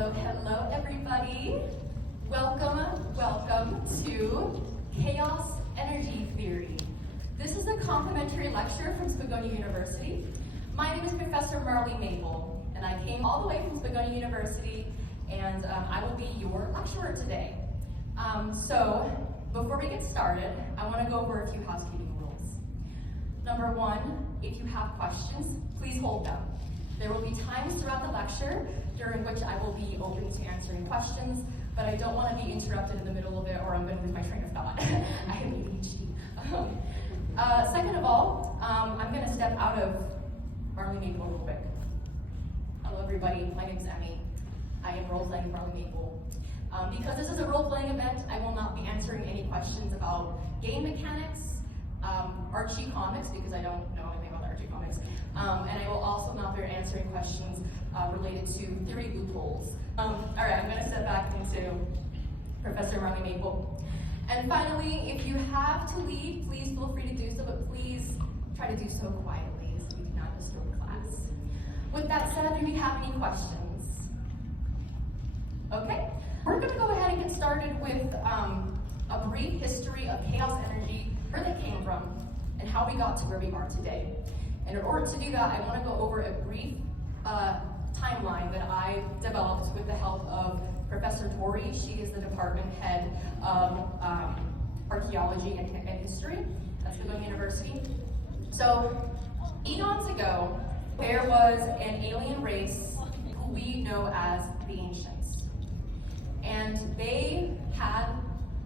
Hello, hello, everybody. Welcome to Chaos Energy Theory. This is a complimentary lecture from Spagonia University. My name is Professor Marley Maple, and I came all the way from Spagonia University, and I will be your lecturer today. So, before we get started, I want to go over a few housekeeping rules. Number one, if you have questions, please hold them. There will be times throughout the lecture during which I will be open to answering questions, but I don't want to be interrupted in the middle of it or I'm going to lose my train of thought. I have ADHD. Second of all, I'm going to step out of Marley Maple real quick. Hello everybody, my name is Emmy. I am roleplaying Marley Maple. Because this is a role-playing event, I will not be answering any questions about game mechanics, Archie comics, because I don't know anything about Archie comics, and I will also not be answering questions related to theory loopholes. All right, I'm going to step back into Professor Marley Maple. And finally, if you have to leave, please feel free to do so, but please try to do so quietly so we do not disturb class. With that said, do we have any questions? Okay, we're going to go ahead and get started with a brief history of chaos energy, where they came from, and how we got to where we are today. And in order to do that, I want to go over a brief timeline that I developed with the help of Professor Tori. She is the department head of archaeology and history at Spagonia University. So, eons ago, there was an alien race who we know as the Ancients. And they had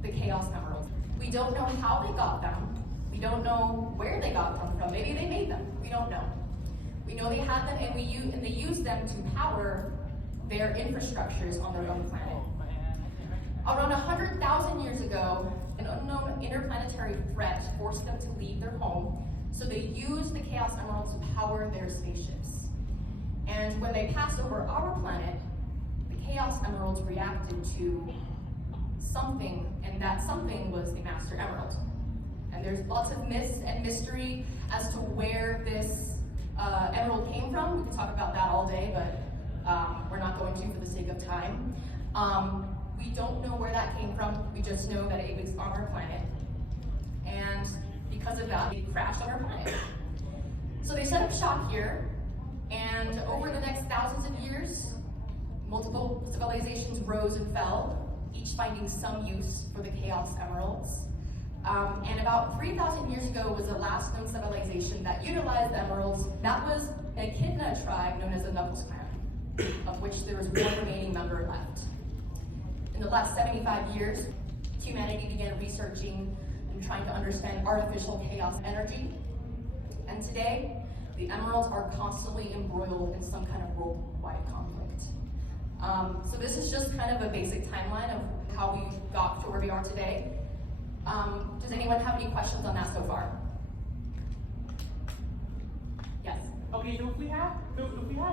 the Chaos Emeralds. We don't know how they got them. We don't know where they got them from. Maybe they made them. We don't know. We know they had them, and they used them to power their infrastructures on their own planet. Around 100,000 years ago, an unknown interplanetary threat forced them to leave their home, so they used the Chaos Emeralds to power their spaceships. And when they passed over our planet, the Chaos Emeralds reacted to something, and that something was the Master Emerald. And there's lots of myths and mystery as to where this emerald came from. We could talk about that all day, but we're not going to for the sake of time. We don't know where that came from. We just know that it was on our planet. And because of that, it crashed on our planet. So they set up shop here, and over the next thousands of years, multiple civilizations rose and fell, each finding some use for the Chaos Emeralds. And about 3,000 years ago was the last known civilization that utilized the emeralds. That was an Echidna tribe known as the Knuckles clan, of which there was one remaining member left. In the last 75 years, humanity began researching and trying to understand artificial chaos energy. And today, the emeralds are constantly embroiled in some kind of worldwide conflict. So this is just kind of a basic timeline of how we got to where we are today. Does anyone have any questions on that so far? Yes? Okay, so if we have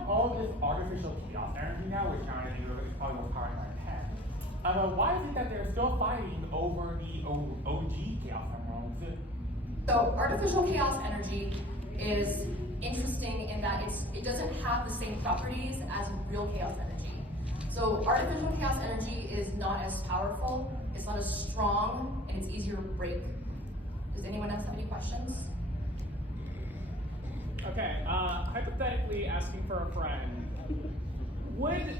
all of this artificial chaos energy now, which I think is probably more power in our head, why is it that they're still fighting over the OG chaos emeralds? So artificial chaos energy is interesting in that it doesn't have the same properties as real chaos energy. So artificial chaos energy is not as powerful, it's not as strong, and it's easier to break. Does anyone else have any questions? Okay, hypothetically asking for a friend, would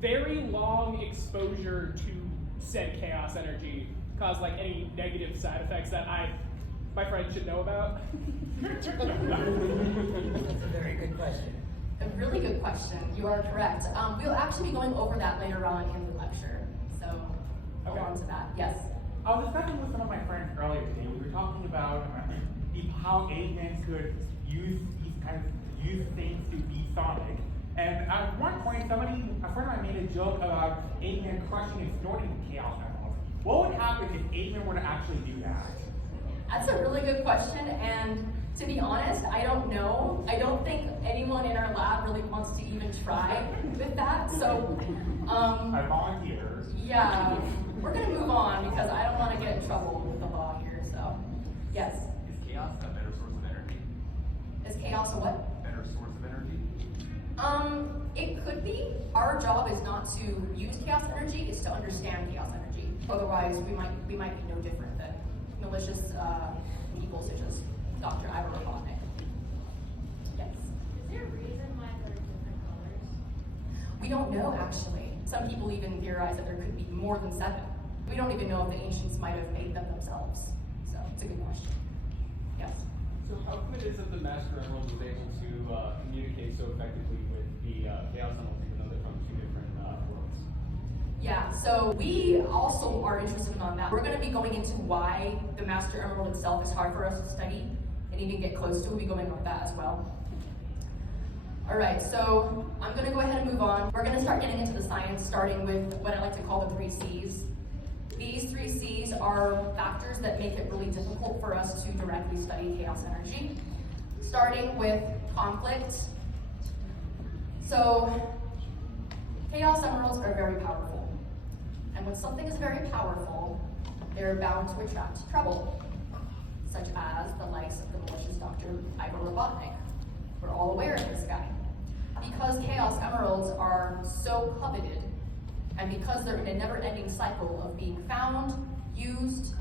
very long exposure to said chaos energy cause like any negative side effects that my friend should know about? That's a very good question. A really good question. You are correct. We'll actually be going over that later on in the lecture. So, hold on to that. Yes? I was discussing with some of my friends earlier today. We were talking about how aliens could use things to be sonic. And at one point, a friend of mine made a joke about alien crushing and snorting chaos emeralds. What would happen if alien were to actually do that? That's a really good question, and to be honest, I don't know. I don't think anyone in our lab really wants to even try with that, so... I volunteer. Yeah, we're gonna move on because I don't want to get in trouble with the law here, so... Yes? Is chaos a better source of energy? Is chaos a what? Better source of energy? It could be. Our job is not to use chaos energy, it's to understand chaos energy. Otherwise, we might be no different than malicious people such as Dr. Ivor Robotnik. Yes? Is there a reason why there are different colors? We don't know, actually. Some people even theorize that there could be more than 7. We don't even know if the ancients might have made them themselves. So, it's a good question. Yes? So how come it is that the Master Emerald was able to communicate so effectively with the Chaos Emeralds, even though they're from 2 different worlds? Yeah, so we also are interested in that. We're going to be going into why the Master Emerald itself is hard for us to study and even get close to. We'll be going into that as well. All right, so I'm going to go ahead and move on. We're going to start getting into the science, starting with what I like to call the 3 C's. These 3 C's are factors that make it really difficult for us to directly study chaos energy, starting with conflict. So, chaos emeralds are very powerful. And when something is very powerful, they're bound to attract trouble, such as the likes of the malicious Dr. Ivor Robotnik. We're all aware of this guy. Because chaos emeralds are so coveted, and because they're in a never-ending cycle of being found, used,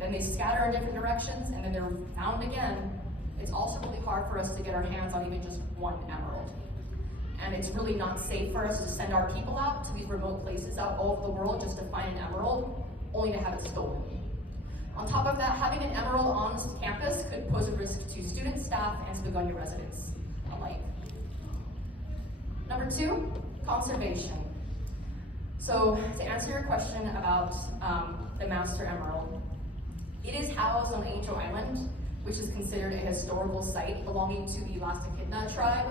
then they scatter in different directions, and then they're found again, it's also really hard for us to get our hands on even just one emerald. And it's really not safe for us to send our people out to these remote places out all over the world just to find an emerald, only to have it stolen. On top of that, having an emerald on campus could pose a risk to students, staff, and Spagonia residents alike. Number 2, conservation. So, to answer your question about the Master Emerald, it is housed on Angel Island, which is considered a historical site belonging to the last Echidna tribe,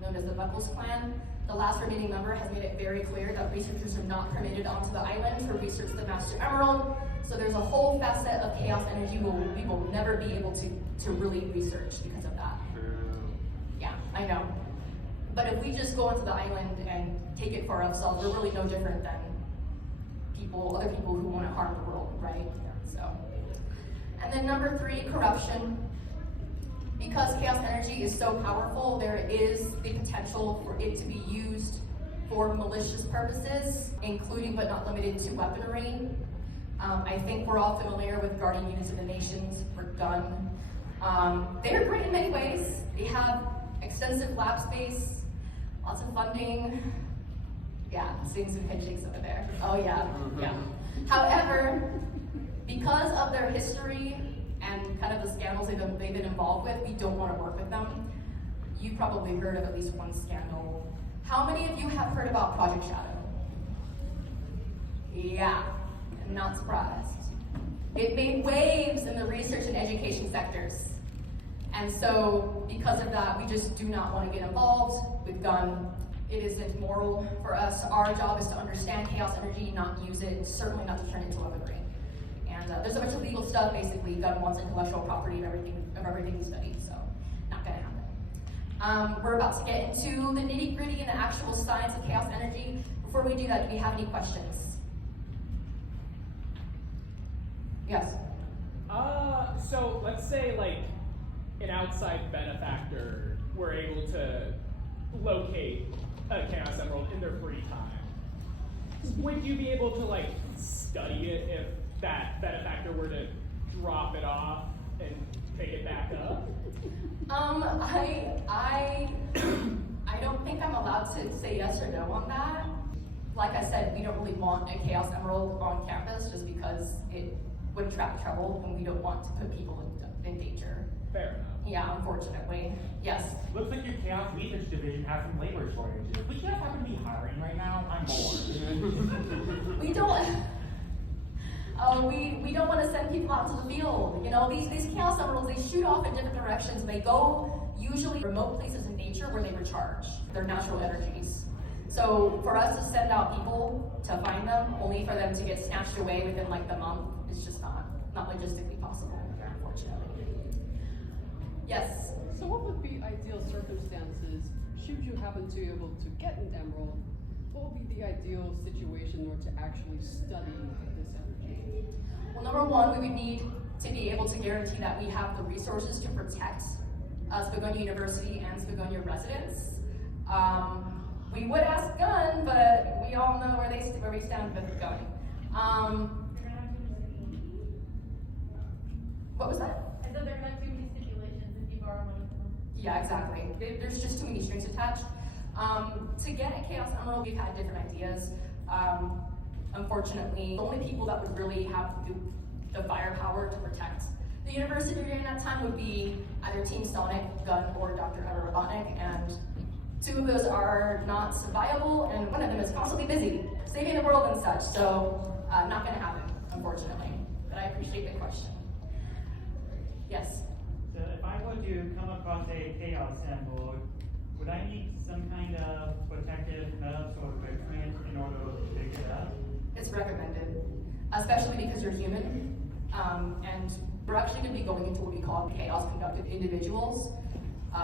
known as the Buckles clan. The last remaining member has made it very clear that researchers are not permitted onto the island to research the Master Emerald, so there's a whole facet of chaos energy we will never be able to really research because of that. Yeah, I know. But if we just go onto the island and take it for ourselves, we're really no different than other people who want to harm the world, right? So, and then number 3, corruption. Because chaos energy is so powerful, there is the potential for it to be used for malicious purposes, including but not limited to weaponry. I think we're all familiar with Guardian Units of the Nations, or GUN. They're great in many ways. They have extensive lab space, lots of funding. Yeah, seeing some head shakes over there. Oh yeah, yeah. However, because of their history and kind of the scandals they've been involved with, we don't want to work with them. You've probably heard of at least one scandal. How many of you have heard about Project Shadow? Yeah, I'm not surprised. It made waves in the research and education sectors. And so, because of that, we just do not want to get involved with GUN. It isn't moral for us. Our job is to understand chaos energy, not use it, certainly not to turn it into weaponry. And there's a bunch of legal stuff, basically. GUN wants intellectual property of everything we study, so not gonna happen. We're about to get into the nitty-gritty and the actual science of chaos energy. Before we do that, do we have any questions? Yes? So let's say like an outside benefactor were able to locate a Chaos Emerald in their free time. Would you be able to like study it if that benefactor were to drop it off and pick it back up? I don't think I'm allowed to say yes or no on that. Like I said, we don't really want a Chaos Emerald on campus just because it would attract trouble and we don't want to put people in danger. Fair enough. Yeah, unfortunately. Yes. Looks like your chaos research division has some labor shortages. Would you guys happen to be hiring right now? I'm bored. We don't want to send people out to the field. You know, these chaos emeralds, they shoot off in different directions. They go usually remote places in nature where they recharge their natural energies. So for us to send out people to find them, only for them to get snatched away within like the month, it's just not logistically possible, unfortunately. Yes? So what would be ideal circumstances should you happen to be able to get an emerald? What would be the ideal situation in order to actually study this energy? Well, number one, we would need to be able to guarantee that we have the resources to protect Spagonia University and Spagonia residents. We would ask gun, but we all know where we stand with gun. What was that? I said there are not too many stipulations if you borrow one of them. Yeah, exactly. There's just too many strings attached. To get a Chaos Emerald, we've had different ideas. Unfortunately, the only people that would really have the firepower to protect the university during that time would be either Team Sonic, Gun, or Dr. Ella Robotnik, and two of those are not viable, and one of them is constantly busy, saving the world and such, so not gonna happen, unfortunately. But I appreciate the question. Yes? So if I were to come across a Chaos Emerald, would I need some kind of protective gloves or equipment in order to pick it up? It's recommended, especially because you're human, and we're actually going to be going into what we call chaos conducted individuals.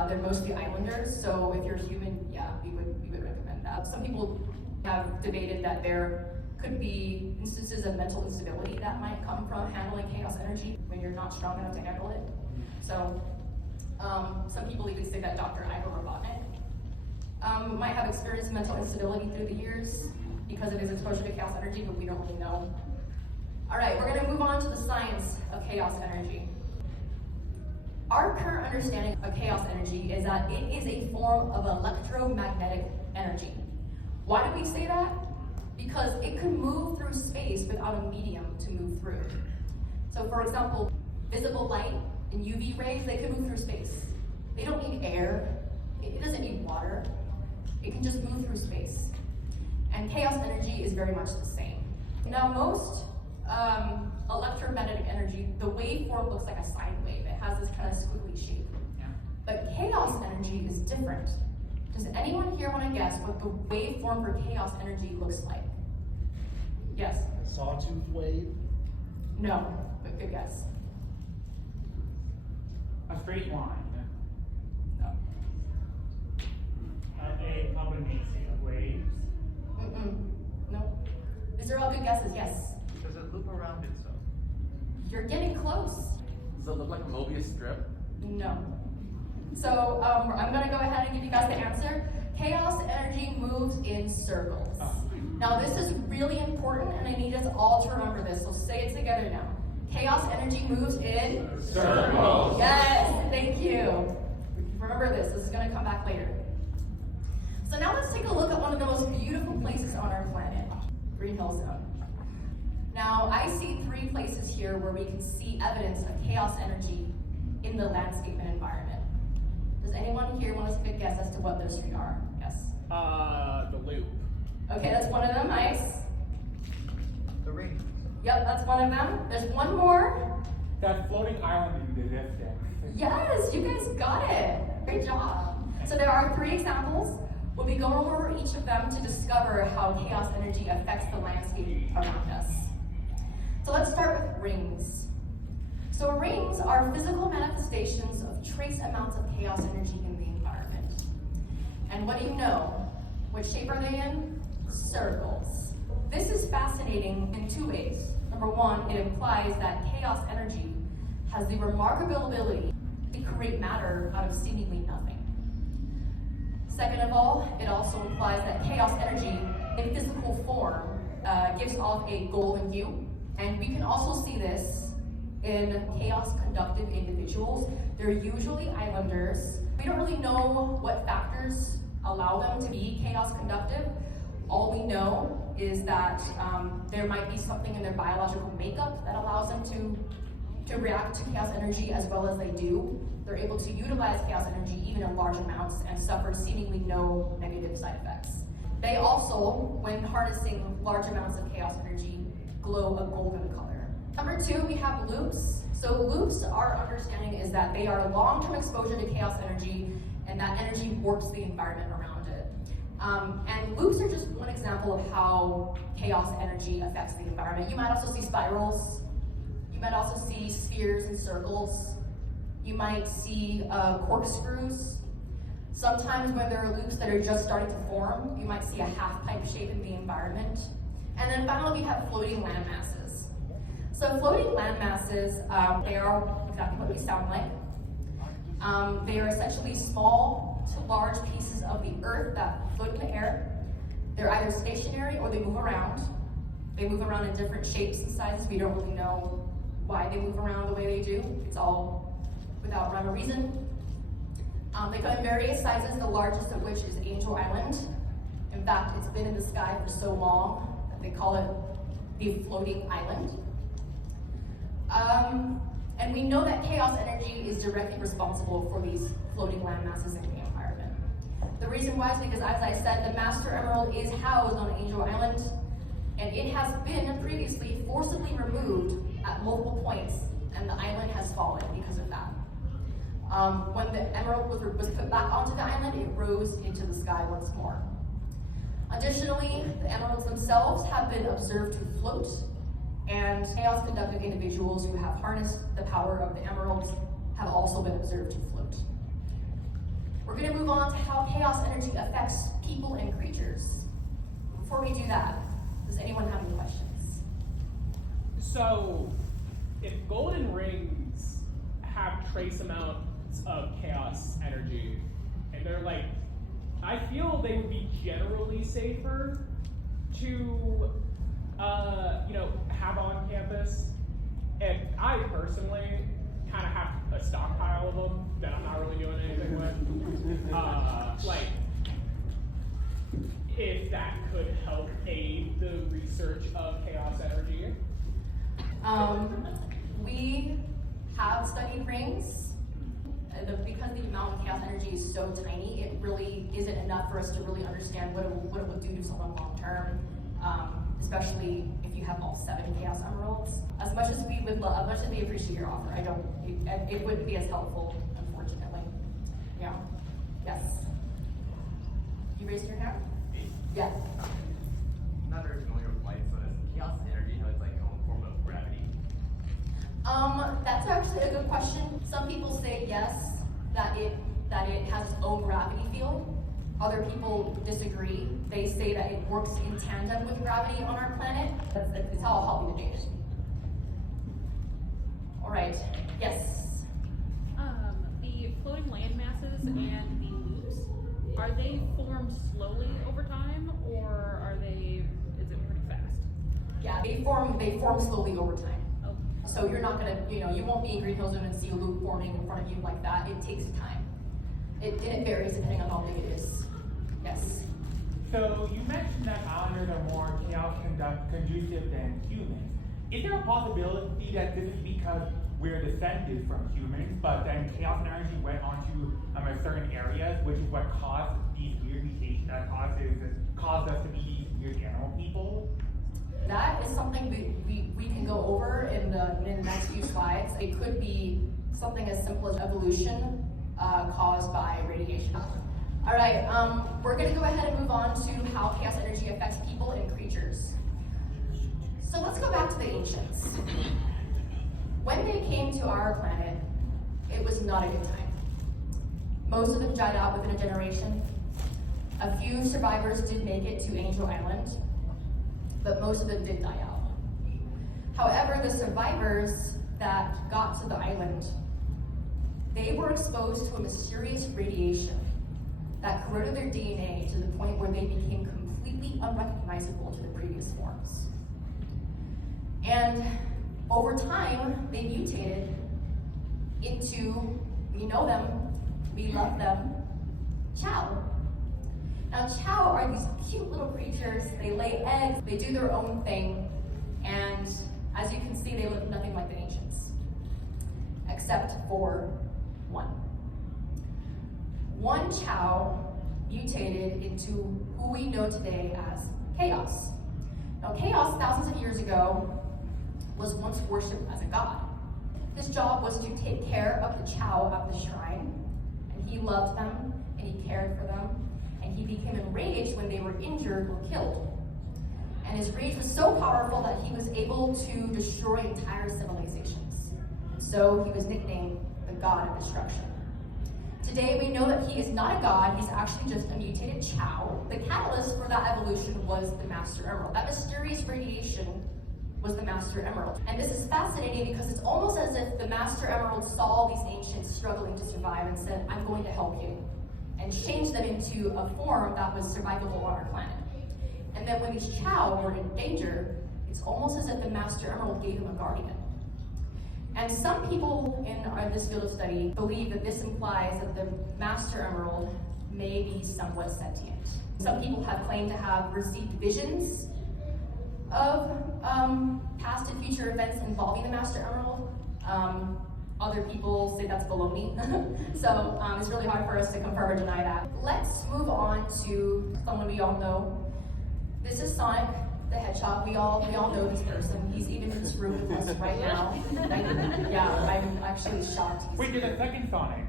They're mostly islanders, so if you're human, yeah, we would recommend that. Some people have debated that there could be instances of mental instability that might come from handling chaos energy when you're not strong enough to handle it. So some people even say that Dr. Ella Robotnik might have experienced mental instability through the years because of his exposure to chaos energy, but we don't really know. All right, we're gonna move on to the science of chaos energy. Our current understanding of chaos energy is that it is a form of electromagnetic energy. Why do we say that? Because it can move through space without a medium to move through. So for example, visible light and UV rays, they can move through space. They don't need air, it doesn't need water. It can just move through space. And chaos energy is very much the same. Now most electromagnetic energy, the waveform looks like a sine wave. It has this kind of squiggly shape. Yeah. But chaos energy is different. Does anyone here want to guess what the waveform for chaos energy looks like? Yes? A sawtooth wave? No, but good guess. A straight line. No. A combination of waves. No. These are all good guesses, yes. Does it loop around itself? You're getting close. Does it look like a Mobius strip? No. So I'm gonna go ahead and give you guys the answer. Chaos energy moves in circles. Now this is really important and I need us all to remember this, so say it together now. Chaos energy moves in circles. Yes, thank you. Remember this is gonna come back later. So now let's take a look at one of the most beautiful places on our planet, Green Hill Zone. Now I see 3 places here where we can see evidence of chaos energy in the landscape and environment. Does anyone here want to take a guess as to what those 3 are? Yes? The loop. Okay, that's one of them, nice. The ring. Yep, that's one of them. There's one more. That floating island in the distance. Yes, you guys got it. Great job. So there are 3 examples. We'll be going over each of them to discover how chaos energy affects the landscape around us. So let's start with rings. So rings are physical manifestations of trace amounts of chaos energy in the environment. And what do you know? What shape are they in? Circles. This is fascinating in 2 ways. Number 1, it implies that chaos energy has the remarkable ability to create matter out of seemingly nothing. Second of all, it also implies that chaos energy in physical form gives off a golden hue. And we can also see this in chaos-conducted individuals. They're usually islanders. We don't really know what factors allow them to be chaos-conductive. All we know is that there might be something in their biological makeup that allows them to react to chaos energy as well as they do. They're able to utilize chaos energy even in large amounts and suffer seemingly no negative side effects. They also, when harnessing large amounts of chaos energy, glow a golden color. Number 2, we have loops. So loops, our understanding is that they are long-term exposure to chaos energy and that energy warps the environment around it. And loops are just one example of how chaos energy affects the environment. You might also see spirals. You might also see spheres and circles. You might see corkscrews. Sometimes when there are loops that are just starting to form, you might see a half-pipe shape in the environment. And then finally, we have floating land masses. So floating land masses, they are exactly what they sound like. They are essentially small to large pieces of the earth that float in the air. They're either stationary or they move around. They move around in different shapes and sizes. We don't really know why they move around the way they do. It's all without rhyme or reason. They come in various sizes, the largest of which is Angel Island. In fact, it's been in the sky for so long that they call it the floating island. And we know that chaos energy is directly responsible for these floating land masses in the environment. The reason why is because, as I said, the Master Emerald is housed on Angel Island, and it has been previously forcibly removed at multiple points, and the island has fallen because of that. When the emerald was put back onto the island, it rose into the sky once more. Additionally, the emeralds themselves have been observed to float, and chaos-conducted individuals who have harnessed the power of the emeralds have also been observed to float. We're going to move on to how chaos energy affects people and creatures. Before we do that, does anyone have any questions? So, if golden rings have trace amounts of chaos energy, and they're like, I feel they would be generally safer to, have on campus. And I personally kind of have a stockpile of them that I'm not really doing anything with. If that could help aid the research of chaos energy. We have studied rings. Because the amount of chaos energy is so tiny, it really isn't enough for us to really understand what it would do to someone long term, especially if you have all 7 chaos emeralds. As much as we would love, as much as we appreciate your offer, it wouldn't be as helpful, unfortunately. Yeah. Yes. You raised your hand? Yes. I'm not very familiar with light, so does chaos energy have its own form of gravity? That's actually a good question. Some people say yes, that it has its own gravity field. Other people disagree. They say that it works in tandem with gravity on our planet. That's how I'll help you today. All right. Yes. The floating land masses and the loops, are they formed slowly over time, or is it pretty fast? Yeah, they form slowly over time. Okay. So you're not gonna, you won't be in Green Hill Zone and see a loop forming in front of you like that. It takes time. It varies depending on how big it is. Yes. So you mentioned that islanders are more chaos conducive than humans. Is there a possibility that this is because we're descended from humans, but then chaos energy went onto certain areas, which is what caused these weird mutations that caused us to be these weird animal people? That is something we can go over in the next few slides. It could be something as simple as evolution caused by radiation. All right, we're going to go ahead and move on to how chaos energy affects people and creatures. So let's go back to the ancients. When they came to our planet, it was not a good time. Most of them died out within a generation. A few survivors did make it to Angel Island, but most of them did die out. However, the survivors that got to the island, they were exposed to a mysterious radiation that corroded their DNA to the point where they became completely unrecognizable to their previous forms. And over time, they mutated into, we know them, we love them, Chow. Now, Chow are these cute little creatures. They lay eggs, they do their own thing, and as you can see, they look nothing like the ancients, except for one. One Chow mutated into who we know today as Chaos. Now, Chaos, thousands of years ago, was once worshipped as a god. His job was to take care of the Chow at the shrine, and he loved them, and he cared for them, and he became enraged when they were injured or killed. And his rage was so powerful that he was able to destroy entire civilizations. So he was nicknamed the God of Destruction. Today we know that he is not a god, he's actually just a mutated Chow. The catalyst for that evolution was the Master Emerald. That mysterious radiation was the Master Emerald. And this is fascinating because it's almost as if the Master Emerald saw these ancients struggling to survive and said, I'm going to help you. and changed them into a form that was survivable on our planet. And then when these Chow were in danger, it's almost as if the Master Emerald gave them a guardian. And some people in this field of study believe that this implies that the Master Emerald may be somewhat sentient. Some people have claimed to have received visions of past and future events involving the Master Emerald. Other people say that's baloney. So it's really hard for us to confirm or deny that. Let's move on to someone we all know. This is Sonic the Hedgehog. We all know this person. He's even in this room with us right now. Yeah, I'm actually shocked. Wait, you're the second Sonic.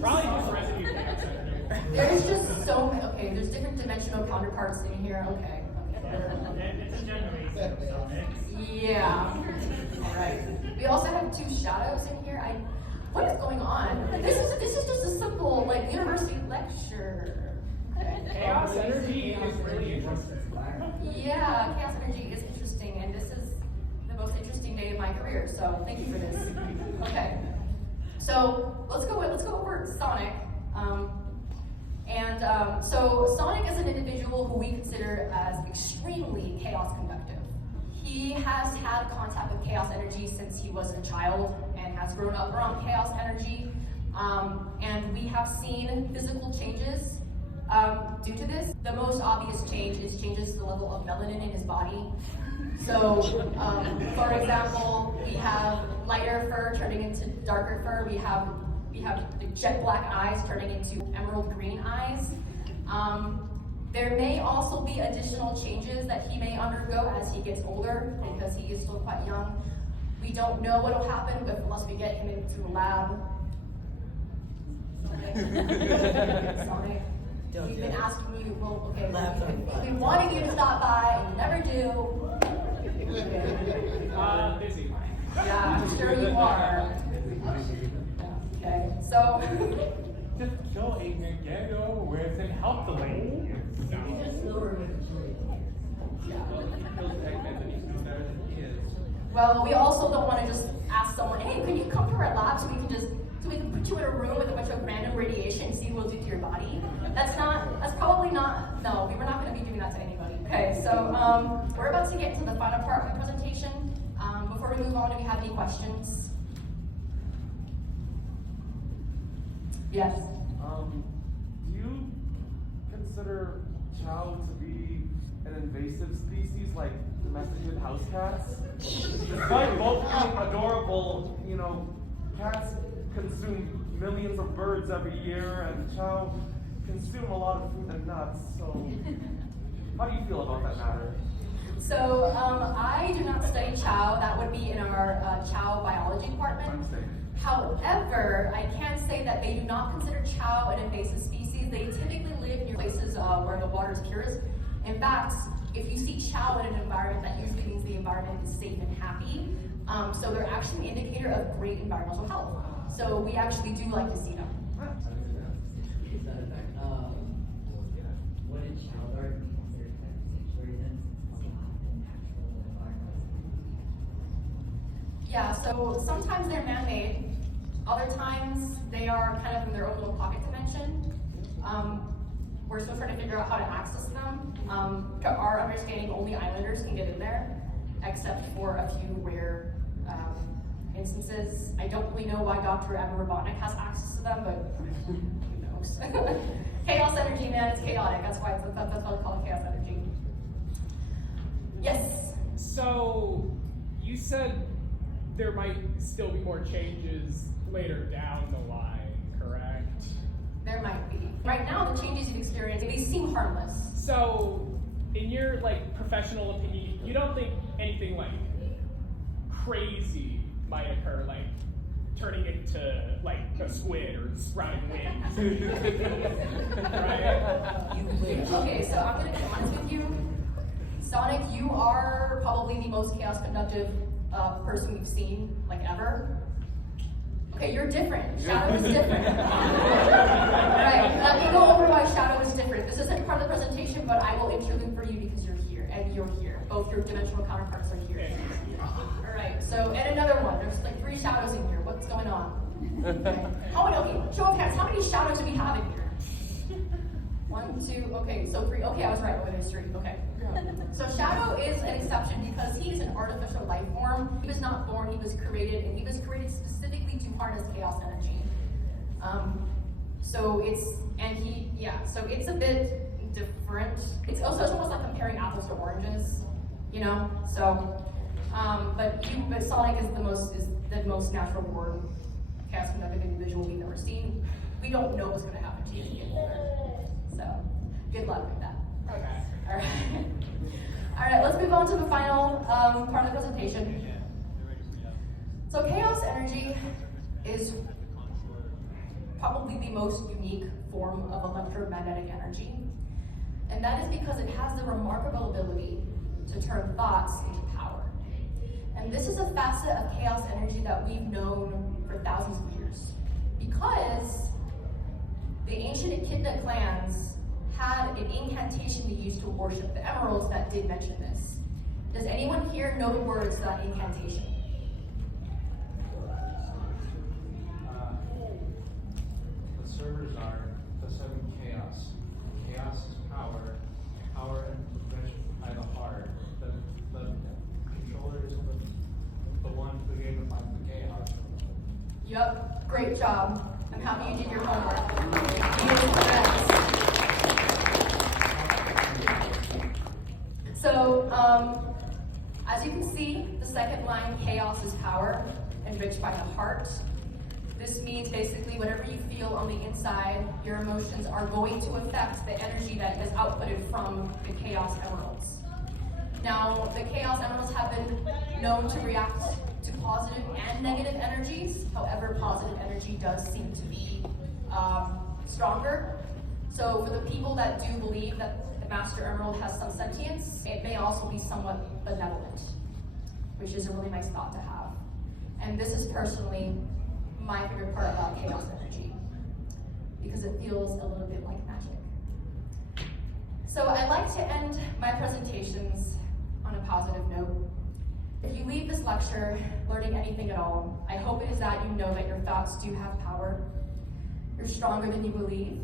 Probably just residue chaos energy. There's just so many. Okay, there's different dimensional counterparts in here. Okay. It's a generation of Sonics. Yeah. All right. We also have two shadows in here. What is going on? This is just a simple like university lecture. Okay. Chaos energy is really interesting. Yeah, chaos energy is interesting, and this is the most interesting day of my career. So thank you for this. Okay. So let's go over Sonic. So Sonic is an individual who we consider as extremely chaos conductive. He has had contact with chaos energy since he was a child and has grown up around chaos energy. And we have seen physical changes due to this. The most obvious change is changes to the level of melanin in his body. So, for example, we have lighter fur turning into darker fur. We have the jet black eyes turning into emerald green eyes. There may also be additional changes that he may undergo as he gets older because he is still quite young. We don't know what will happen unless we get him into the lab. Sonic. We've been asking you, well, okay, we've been wanting you to stop by, and you never do. Busy. Yeah, I'm sure you are. Okay, so. Just kill Aiden, get it over with, and help the lady. Well, we also don't want to just ask someone, hey, can you come to our lab so we can put you in a room with a bunch of random radiation and see what we'll do to your body? That's probably not, no, we were not going to be doing that to anybody. Okay, so we're about to get to the final part of my presentation. Before we move on, do we have any questions? Yes. Do you consider Chow to be an invasive species like domesticated house cats? Despite both being adorable, cats consume millions of birds every year, and Chow consume a lot of fruit and nuts. So, how do you feel about that matter? So I do not study Chow. That would be in our Chow biology department. However, I can say that they do not consider Chow an invasive species. They typically live near places where the water is purest. In fact, if you see Chow in an environment, that usually means the environment is safe and happy. So they're actually an indicator of great environmental health. So we actually do like to see them. What did Chow garden consider kind of situations? Yeah, so sometimes they're man-made. Other times they are kind of in their own little pocket dimension. We're still trying to figure out how to access them. To our understanding, only islanders can get in there, except for a few rare instances. I don't really know why Dr. Emma Robotnik has access to them, but who knows? Chaos energy, man, it's chaotic. That's why we call it chaos energy. Yes? So, you said there might still be more changes later down the line, correct? There might be. Right now, the changes you've experienced, they seem harmless. So, in your professional opinion, you don't think anything crazy might occur, turning into a squid or sprouting wings? Right? Okay, so I'm gonna be honest with you. Sonic, you are probably the most chaos conductive person we've seen, ever. Okay, you're different. Shadow is different. Right, let me go over why Shadow is different. This isn't part of the presentation, but I will interlude for you because you're here, and you're here. Both your dimensional counterparts are here. All right, so, and another one. There's 3 shadows in here. What's going on? Okay, show of hands. How many shadows do we have in here? 1, 2, okay, so 3. Okay, I was right. Okay, there's 3. Okay. So Shadow is an exception because he is an artificial life form. He was not born, he was created, and he was created specifically to harness chaos energy. So it's a bit different. It's almost like comparing apples to oranges, you know? So, but Sonic is the most natural born chaos kinetic individual we've ever seen. We don't know what's gonna happen to you as you get older. So, good luck with that. Okay. All right. All right, let's move on to the final part of the presentation. So chaos energy is probably the most unique form of electromagnetic energy. And that is because it has the remarkable ability to turn thoughts into power. And this is a facet of chaos energy that we've known for thousands of years. Because the ancient Echidna clans had an incantation they used to worship the emeralds that did mention this. Does anyone here know the words to that incantation? The servers are the 7 chaos. Chaos is power. Power and prevention by the heart. The controller is the one who gave the chaos. Yep, great job. I'm happy you did your homework. You did correct. So, as you can see, the second line, chaos is power, enriched by the heart. This means basically whatever you feel on the inside, your emotions are going to affect the energy that is outputted from the chaos emeralds. Now, the chaos emeralds have been known to react to positive and negative energies. However, positive energy does seem to be stronger. So for the people that do believe that the Master Emerald has some sentience, it may also be somewhat benevolent, which is a really nice thought to have. And this is personally my favorite part about chaos energy, because it feels a little bit like magic. So I like to end my presentations on a positive note. If you leave this lecture learning anything at all, I hope it is that you know that your thoughts do have power. You're stronger than you believe,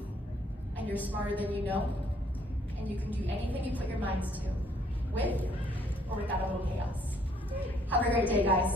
and you're smarter than you know, and you can do anything you put your minds to, with or without a little chaos. Have a great day, guys.